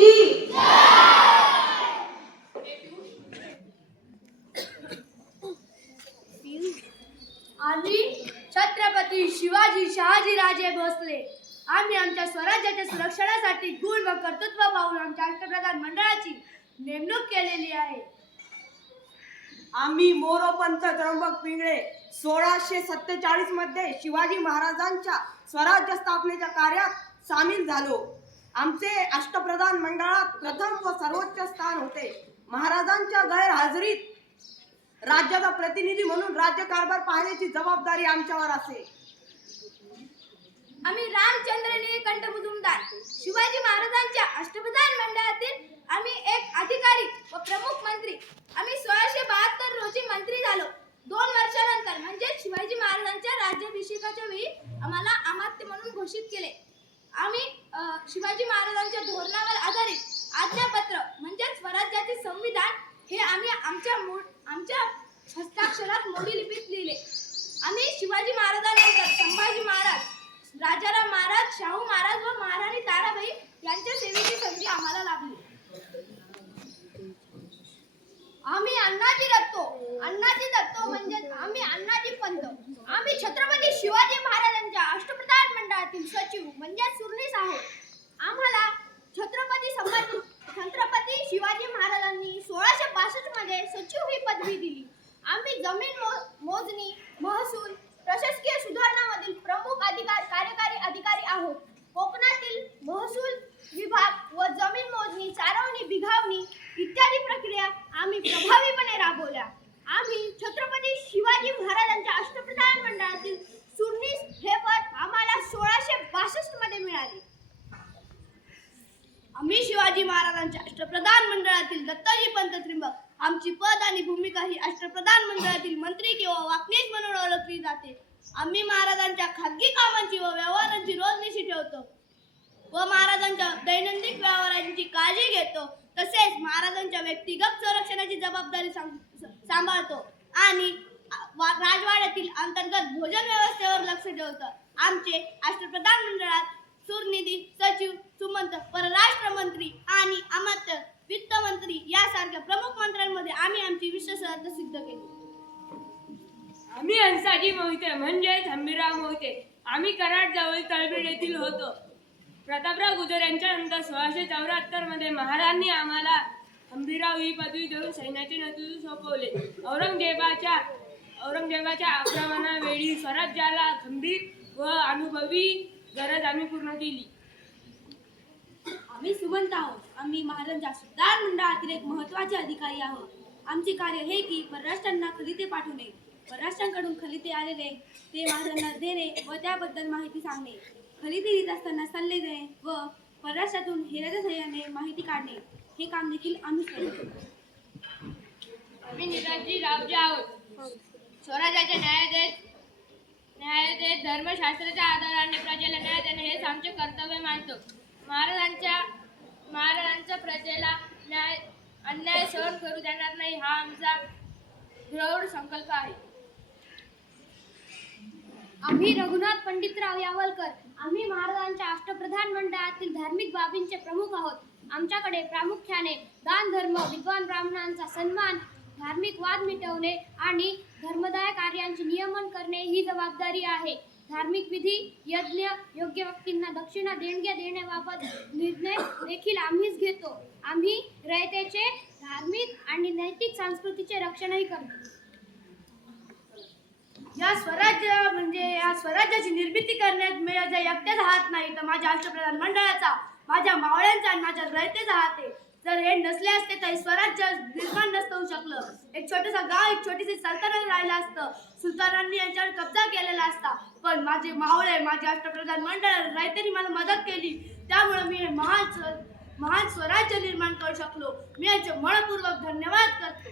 की आम्ही छत्रपती शिवाजी शहाजीराजे भोसले आम्ही आमच्या स्वराज्याच्या संरक्षणासाठी गुण व कर्तृत्व पाहून आमच्या अष्टप्रधान मंडळाची नेमणूक केलेली आहे. आम्ही मोरोपंत त्र्यंबक पिंगळे 1647 मध्ये शिवाजी महाराजांच्या स्वराज्य स्थापनेच्या कार्यात सामील झालो. आमचे अष्टप्रधान मंडळात प्रथम व सर्वोच्च स्थान होते. महाराजांच्या गैरहजेरीत राज्याचा प्रतिनिधी म्हणून राज्यकारभार पाहण्याची जबाबदारी आमच्यावर असे. आम्ही रामचंद्र नीलकंठ मुजुमदार शिवाजी महाराजांच्या अष्टप्रधान मंडळातील आम्ही एक अधिकारी व प्रमुख मंत्री. आम्ही 1672 रोजी मंत्री झालो. 2 वर्षानंतर म्हणजे शिवाजी महाराजांच्या राज्याभिषेकाच्या वेळी आम्हाला अमात्य म्हणून घोषित केले. आम्ही शिवाजी महाराजांच्या धोरणावर आधारित आज्ञापत्र म्हणजे स्वराज्याचे संविधान हे आम्ही आमच्या हस्ताक्षरात मोडी लिपीत लिहिले. आम्ही शिवाजी महाराजांनंतर संभाजी महाराज, राजाराम महाराज, शाहू महाराज व महाराणी ताराबाई यांच्या सेवेची संधी आम्हाला लाभली. आम्ही अण्णाजी दत्तो म्हणजे आम्ही अण्णाजी पंत. आम्ही छत्रपती शिवाजी महाराजांच्या अष्टप्रधान मंडळातील सचिव म्हणजे सुरनीस आहोत. आम्हाला छत्रपती शिवाजी महाराजांनी 1662 मध्ये सचिव ही पदवी दिली. आम्ही जमीन मोजणी, महसूल, प्रशासकीय सुधारणामधील प्रमुख कार्यकारी अधिकारी आहोत. कोकणातील महसूल विभाग व जमीन मोजणी, चारवणी, बिघावणी इत्यादी प्रक्रिया आम्ही प्रभावीपणे राबवल्या. आम्ही छत्रपती शिवाजी महाराजांच्या अष्टप्रधान मंडळातील सुरनीस हे पद आम्हाला 1662 मध्ये मिळाले. आम्ही शिवाजी महाराजांच्या अष्टप्रधान मंडळातील दत्ताजी पंत त्रिंबक. आमची पद आणि भूमिका ही अष्टप्रधान मंडळातील मंत्री किंवा वाकणीस म्हणून ओळखली जाते. आम्ही महाराजांच्या खाजगी कामांची व व्यवहारांची रोजनिशी ठेवतो व महाराजांच्या दैनंदिन व्यवहारांची काळजी घेतो. तसेच महाराजांच्या व्यक्तिगत संरक्षणाची जबाबदारी सांभाळतो आणि राजवाड्यातील अंतर्गत भोजन व्यवस्थेवर लक्ष ठेवतो. आमचे अष्टप्रधान मंडळात सुरनिधी, सचिव, सुमंत, परराष्ट्र मंत्री आणि अमात्य, वित्त मंत्री यासारख्या प्रमुख मंत्र्यांमध्ये आम्ही आमची विश्वासार्हता सिद्ध केली. आम्ही हंसाजी मोहिते म्हणजेच हंबीरराव मोहिते. आम्ही कराड जवळ तळबीड येथील होतो. प्रतापराव गुजर यांच्यानंतर 1674 मध्ये महाराजांनी आम्हाला हंबीरराव ही पदवी देऊन सैन्याचे नेतृत्व सोपवले. औरंगजेबाच्या आक्रमणावेळी स्वराज्याला खंबीर व अनुभवी गरज आम्ही पूर्ण केली. आम्ही सुमंत आहोत. आम्ही महाराजांच्या अष्टप्रधान मंडळातील एक महत्त्वाचे अधिकारी आहोत. आमचे कार्य हे की परराष्ट्रांना खलिते पाठवणे, परराष्ट्रांकडून खलिते आलेले ते महाराजांना देणे व त्याबद्दल माहिती सांगणे, खलिते येत असताना सल्ले देणे व परराष्ट्रातून हेराच्या सहाय्याने माहिती काढणे हे काम देखील आम्ही करतो. आम्ही निराजी रावजे आहोत. स्वराज्याचे न्यायाधीश धर्मशास्त्राच्या आधाराने प्रजेला न्याय देणे हेच आमचे कर्तव्य मानतो. महाराजांच्या प्रजेला अन्याय सहन करू देणार नाही हा आमचा दृढ संकल्प आहे. आम्ही रघुनाथ पंडितराव यावलकर. आम्ही महाराजांच्या अष्टप्रधान मंडळातील धार्मिक बाबींचे प्रमुख आहोत. आमच्याकडे प्रामुख्याने दान धर्म, विद्वान ब्राह्मणांचा सन्मान, धार्मिक वाद मिटवणे आणि धर्मदाय कार्यांचे नियमन करणे ही जबाबदारी आहे. धार्मिक विधी, यज्ञ, योग्य व्यक्तींना दक्षिणा देणग्या देण्याबाबत निर्णय देखील आम्हीच घेतो. आम्ही रयतेचे धार्मिक आणि नैतिक संस्कृतीचे रक्षणही करतो. या स्वराज्याची निर्मिती करण्यात माझ्या एकट्याचा हात नाही तर माझ्या अष्टप्रधान मंडळाचा, माझ्या मावळ्यांचा आणि माझ्या रयतेचा हात आहे. जर हे नसले असते तर स्वराज्य निर्माण नसतं होऊ शकलं. एक छोटंसं गाव, एक छोटीशी सल्तनत राहिलं असतं. सुलतानांनी यांच्यावर कब्जा केलेला असता. पण माझे मावळे, माझे अष्टप्रधान मंडळ, रयतेने मला मदत केली. त्यामुळे मी हे महान स्वराज्य निर्माण करू शकलो. मी यांचे मनपूर्वक धन्यवाद करतो.